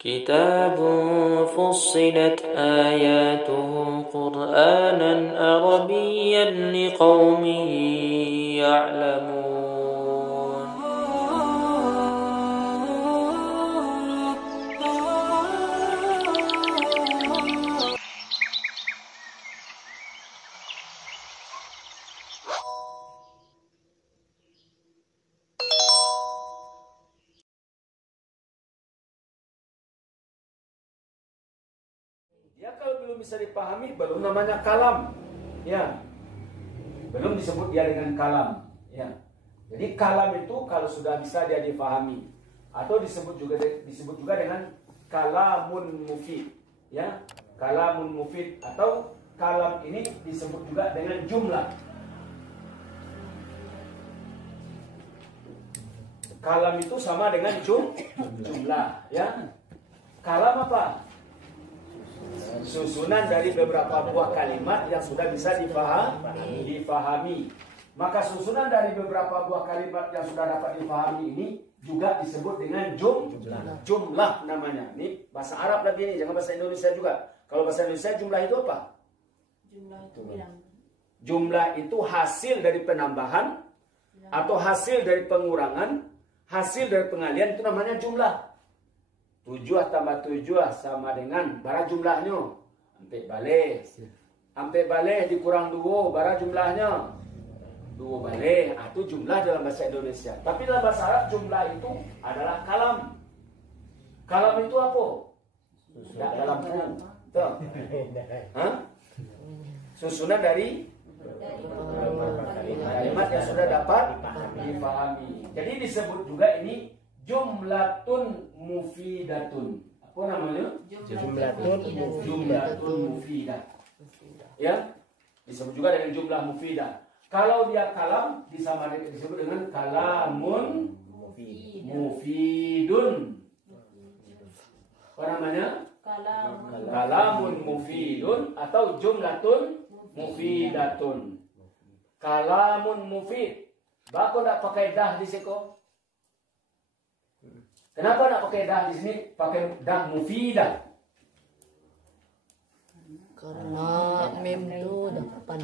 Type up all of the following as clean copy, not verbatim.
كتاب فصلت آياته قرآنا عربيا لقوم يعلمون. Ya kalau belum bisa dipahami, belum namanya kalam, ya, belum disebut dia dengan kalam, ya. Jadi kalam itu kalau sudah bisa dia dipahami, atau disebut juga dengan kalamun mufid, ya, kalamun mufid, atau kalam ini disebut juga dengan jumlah. Kalam itu sama dengan jumlah, ya. Kalam apa? Susunan dari beberapa buah kalimat yang sudah bisa dipahami. Maka susunan dari beberapa buah kalimat yang sudah dapat dipahami ini juga disebut dengan jumlah namanya. Ini bahasa Arab lagi ini, jangan bahasa Indonesia juga. Kalau bahasa Indonesia jumlah itu apa? Jumlah itu hasil dari penambahan atau hasil dari pengurangan, hasil dari pengalian, itu namanya jumlah. 7 tambah 7 sama dengan bara jumlahnya. Ampe balik dikurang 2, bara jumlahnya 2 balik. Itu jumlah dalam bahasa Indonesia. Tapi dalam bahasa Arab jumlah itu adalah kalam. Kalam itu apa? Tidak dalam buku. Susunan dari kalimat yang sudah dapat dipahami. Jadi disebut juga ini jumlatun mufidatun. Apa namanya? Jumlatun mufidah. Ya, disebut juga dengan jumlah mufidah. Kalau dia kalam disebut dengan kalamun mufidun. Apa namanya? Kalamun mufidun atau jumlatun mufidatun. Kalamun mufid. Bako nak pakai dah di seko? Kenapa nak pakai dah di sini? Pakai dah mufidah. Karena mem itu depan.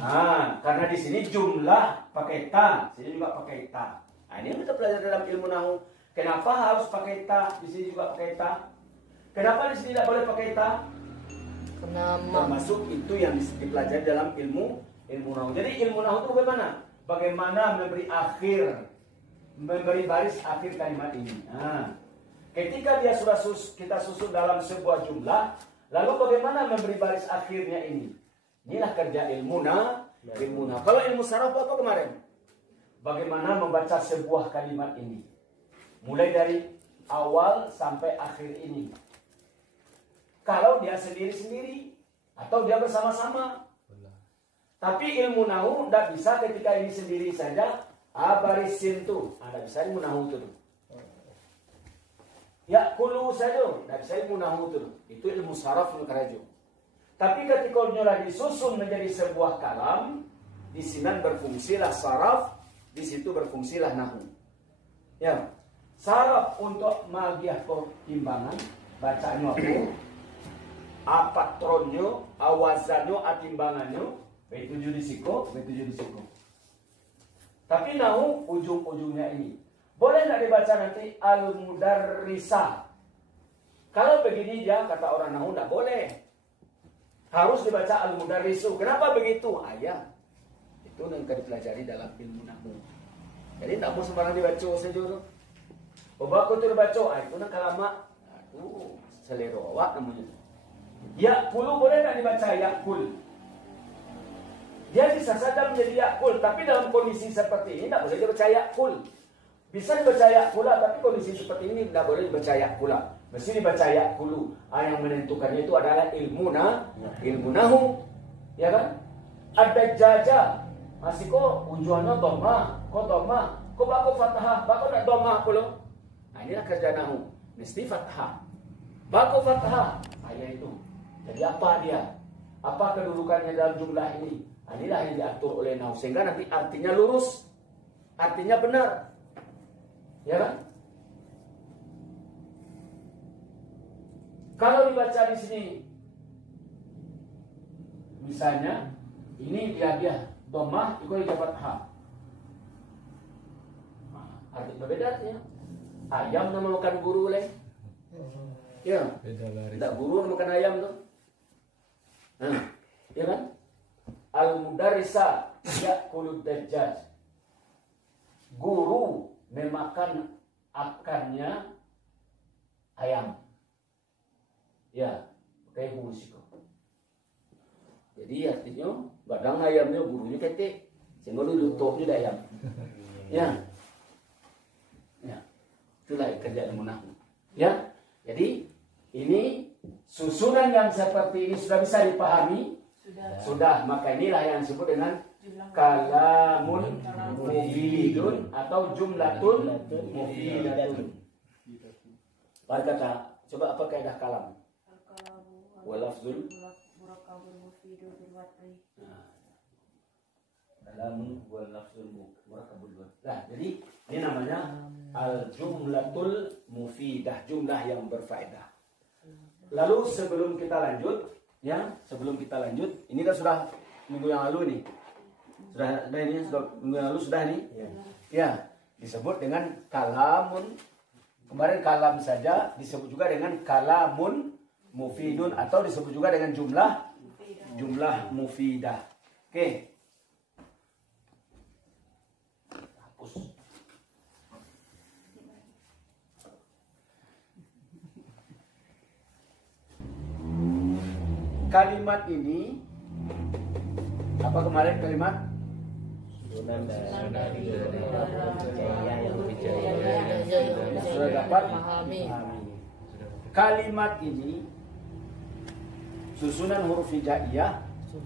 Karena di sini jumlah pakai ta, sini juga pakai ta. Ini yang kita pelajari dalam ilmu nahu. Kenapa harus pakai ta? Di sini juga pakai ta. Kenapa di sini tidak boleh pakai ta? Termasuk itu yang dipelajari dalam ilmu nahu. Jadi ilmu nahu itu bagaimana? Bagaimana memberi baris akhir kalimat ini. Ketika dia sudah kita susun dalam sebuah jumlah, lalu bagaimana memberi baris akhirnya ini? Inilah kerja ilmu nahu. Kalau ilmu saraf apa kemarin? Bagaimana membaca sebuah kalimat ini? Mulai dari awal sampai akhir ini. Kalau dia sendiri-sendiri atau dia bersama-sama. Tapi ilmu nahu tidak bisa ketika ini sendiri saja. Barisin tuh, tidak bisa ilmu nahu itu. Ya kulu saja, tidak bisa ilmu nahu itu. Itu ilmu saraf nukaraju. Tapi ketika nyolah disusun menjadi sebuah kalam, di sini berfungsilah saraf, di situ berfungsilah nahu. Ya, saraf untuk magiah timbangan, bacanya apa tronnya, awazannya, atimbangannya, betujuh di siko. Tapi nahu ujung-ujungnya ini. Boleh nggak dibaca nanti al-mudarrisah? Kalau begini dia kata orang nahu nggak boleh. Harus dibaca al-mudarrisu. Kenapa begitu? Itu yang dipelajari dalam ilmu nahu. Jadi tak mau sembarang dibaca saja. Aku tu dibaca, itu nak kalama. Selera awak namanya. Yakul boleh nggak dibaca yakul? Dia bisa saja menjadi yakul, tapi dalam kondisi seperti ini tidak boleh dibaca yakul. Bisa dibaca yakula, tapi kondisi seperti ini tidak boleh dibaca yakula. Mesti dibaca yakulu. Yang menentukannya itu adalah ilmu nahu, ya kan? Ada jaja, masih kok ujuannya doma, kok bako fathah, bako nak doma pulo. Inilah kerja nahu, mesti fathah, bako fathah, itu. Jadi apa dia? Apa kedudukannya dalam jumlah ini? Inilah yang diatur oleh nahu sehingga nanti artinya lurus, artinya benar. Ya kan? Kalau dibaca di sini, misalnya ini dia dhammah itu dapat ha. Arti berbeda artinya. Ayam nama makan guru leh. Ya. Tidak guru nama makan ayam tuh. Nah, ya kan? Al-mudarrisa ya'kulud dajjaj. Guru memakan akarnya ayam. Ya, kayak musiko. Jadi artinya badang ayamnya gurunya ketik. Sehingga lu tutupnya dah ayam. Ya. Ya. Itulah kerjaan munafik. Ya. Jadi ini susunan yang seperti ini sudah bisa dipahami? Sudah. Maka inilah yang disebut dengan kalamun mufidun atau jumlatun mufidatun. Kata, coba apa kaidah kalam? Walafzul kalamun walafzul murakabul. Nah, jadi ini namanya al-jumlatul mufidah, jumlah yang berfaedah. Lalu sebelum kita lanjut, ini kan sudah minggu yang lalu nih. Minggu yang lalu sudah nih. Ya, disebut dengan kalamun. Kemarin kalam saja disebut juga dengan kalamun mufidun atau disebut juga dengan jumlah mufidah. Oke. Hapus. Kalimat ini apa kemarin kalimat? Sudah dapat memahami. Kalimat ini susunan huruf hijaiyah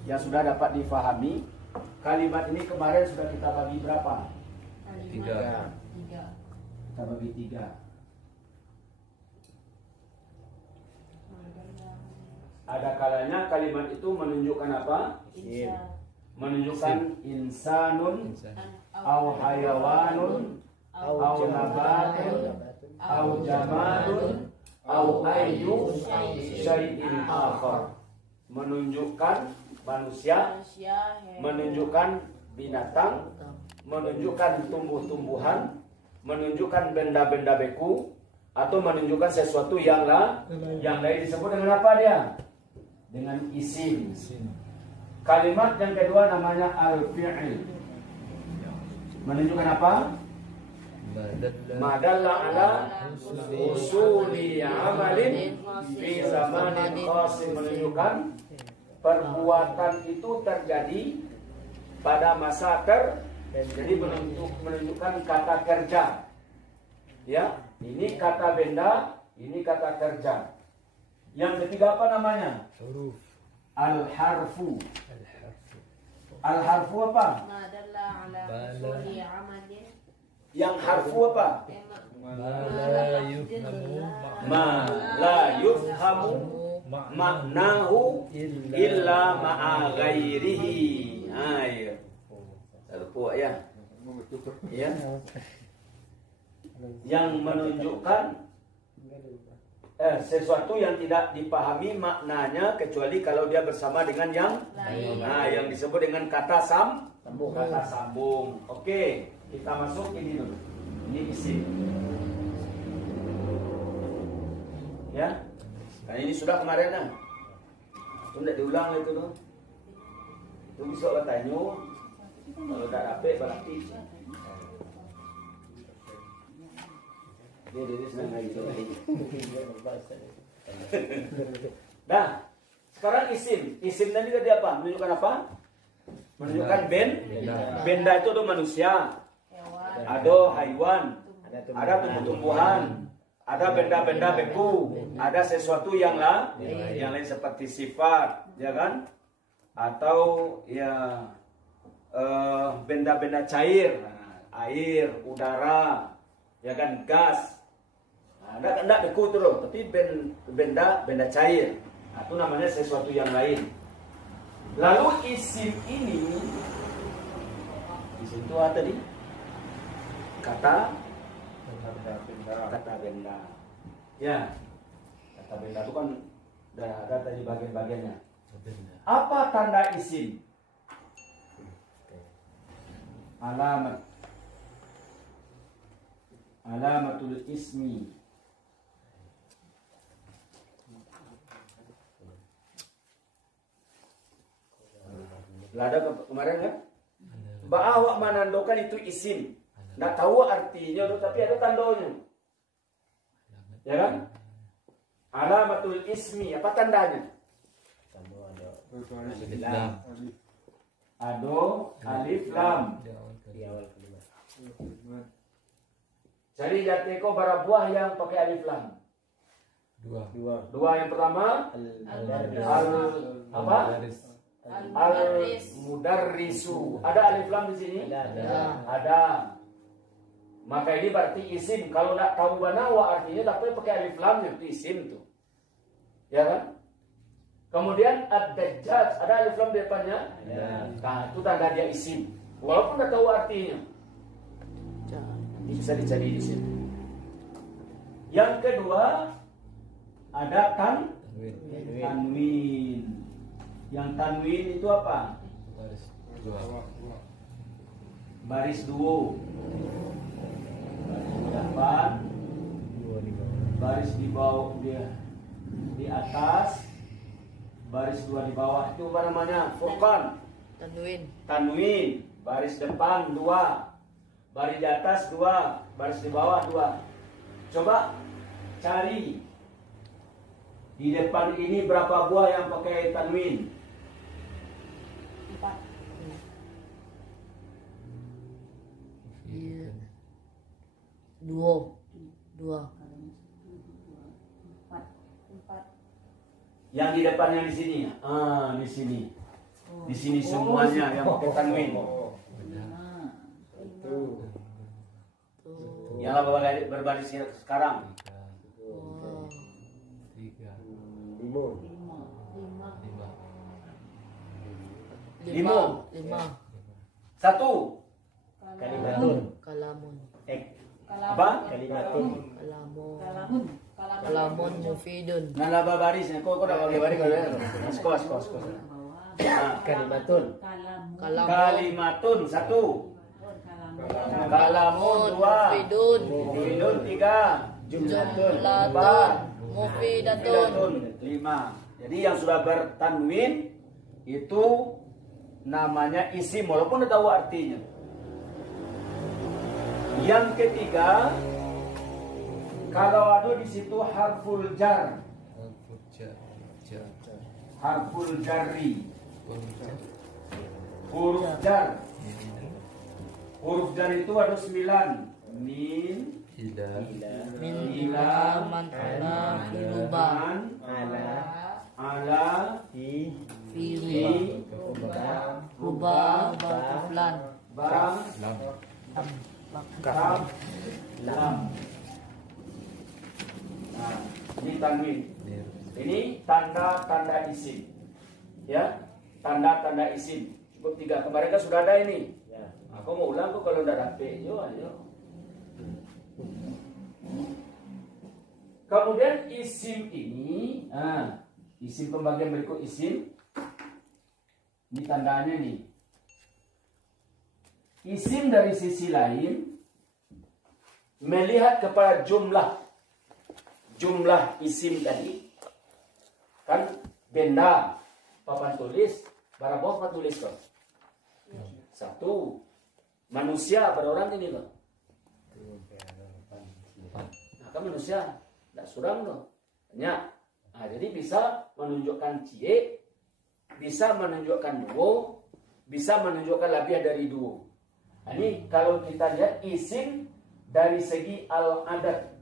yang sudah dapat difahami. Kalimat ini kemarin sudah kita bagi berapa? 3. Kita bagi 3. Ada kalanya kalimat itu menunjukkan apa? Menunjukkan insanun, au hayawanun, au nabatun, au jamadun, au ayyu syai'in akhar. Menunjukkan manusia, menunjukkan binatang, menunjukkan tumbuh-tumbuhan, menunjukkan benda-benda beku, atau menunjukkan sesuatu yang lain disebut dengan apa dia? Dengan isim. Kalimat yang kedua namanya al-fi'il. Menunjukkan apa? Madalla ala usuli amalin fi zamanin qasim. Menunjukkan perbuatan itu terjadi pada masa jadi menunjukkan kata kerja. Ya, ini kata benda, ini kata kerja. Yang ketiga apa namanya? Huruf. Al-harfu. Al-harfu apa? Yang harfu apa? Ma la yufhamu maknahu illa ma'a ghairihi. Ayo. Harfu ya. Ya. Yang menunjukkan sesuatu yang tidak dipahami maknanya kecuali kalau dia bersama dengan yang lain. Nah, yang disebut dengan kata sambung. Kata sambung. Oke, kita masuk ini dulu. Ini isim. Ya. Nah, ini sudah kemarin nah. Itu tidak diulang itu tuh. Itu bisa bertanya. Kalau tidak dapat berarti. Nah, sekarang isim. Isim tadi tadi apa? Menunjukkan apa? Menunjukkan benda itu ada manusia, ada haiwan, ada tumbuh-tumbuhan, ada benda-benda beku, ada sesuatu yang lain seperti sifat, ya kan? Atau ya benda-benda cair, air, udara, ya kan, gas. Tidak beku terus, tapi benda cair. Itu namanya sesuatu yang lain. Lalu isim ini, isim itu apa tadi? Kata benda. Ya, kata benda itu kan Dah ada tadi bagian-bagiannya. Apa tanda isim? Alamatul ismi. Lada kemarin kan? Bahwa menandakan itu isim. Nggak tahu artinya, tapi ada tandanya. Ya kan? Alamatul ismi, apa tandanya? Ado, alif, lam. Jadi jateko para buah yang pakai alif lam. Dua yang pertama Al-mudarrisu. Ada alif lam di sini? Ada. Maka ini berarti isim. Kalau nak tahu banawa artinya tapi pakai alif lam itu isim tuh. Ya kan? Kemudian ad-dajjaj, ada alif lam di depannya? Nah, itu tanda dia isim. Walaupun nggak tahu artinya. Ini bisa dicari di sini. Yang kedua ada tanwin. Yang tanwin itu apa? Baris dua. Baris depan, baris di bawah dia di atas, baris dua di bawah. Itu apa namanya? Furqan. Tanwin. Baris depan dua, baris di atas dua, baris di bawah dua. Coba cari di depan ini berapa buah yang pakai tanwin? 4. 2. Yang di depannya di sini ya? Di sini. Di sini semuanya yang pakai tanwin. Yang berbaris sekarang. 5. 1. Kalamun. Apa? Kalamun mufidun. Nalaba baris. Kok dah bagi baris kalau ya? Skos. Kalimatun 1. Kalamun 2. Mufidun 3. Jumlatun 4. mufidatun 5. Jadi yang sudah bertanwin itu namanya isim walaupun tidak tahu artinya. Yang ketiga, kalau ada di situ harful jar. Harful jarri. Huruf jar. Huruf jar itu ada 9. Min, ila man ala, fi rubah kuflan bam, kam, lam. Nah, ini tanwin. Ini tanda-tanda isim. Ya, tanda-tanda isim. Cukup 3. Kemarin kan sudah ada ini. Aku mau ulang kok kalau udah dapet. Ayo. Kemudian isim ini, isim pembagian berikut isim. Ini tandanya nih. Isim dari sisi lain melihat kepada jumlah isim tadi. Kan benda papan tulis, barang bawah papan tulis kok. 1. Manusia pada orang ini loh. Nah, kan manusia tidak suram loh. Nah, jadi bisa menunjukkan cie, bisa menunjukkan duo, bisa menunjukkan lebih dari duo. Nah, ini kalau kita lihat isim dari segi al-adat.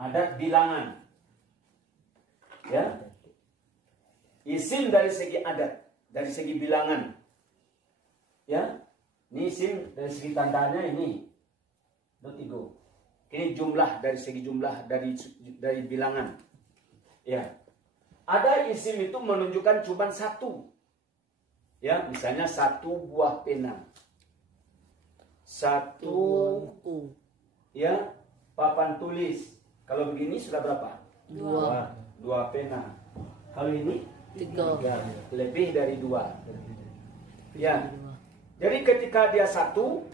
Adat bilangan. Ya. Isim dari segi adat, dari segi bilangan. Ya. Ini isim dari segi tandanya ini. Tiga. Ini jumlah dari segi jumlah dari bilangan. Ya. Ada isim itu menunjukkan cuma 1. Ya, misalnya 1 buah pena. Satu, buku. ya, papan tulis. Kalau begini sudah berapa? 2, 2 pena. Kalau ini 3, lebih dari 2. Ya. Jadi ketika dia satu,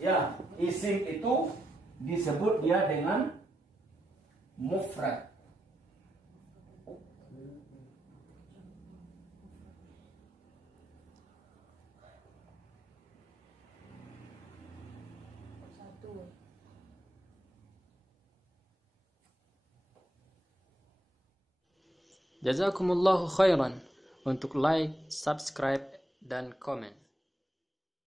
ya, isim itu disebut dia dengan mufrad. Jazakumullahu khairan. Untuk like, subscribe, dan komen.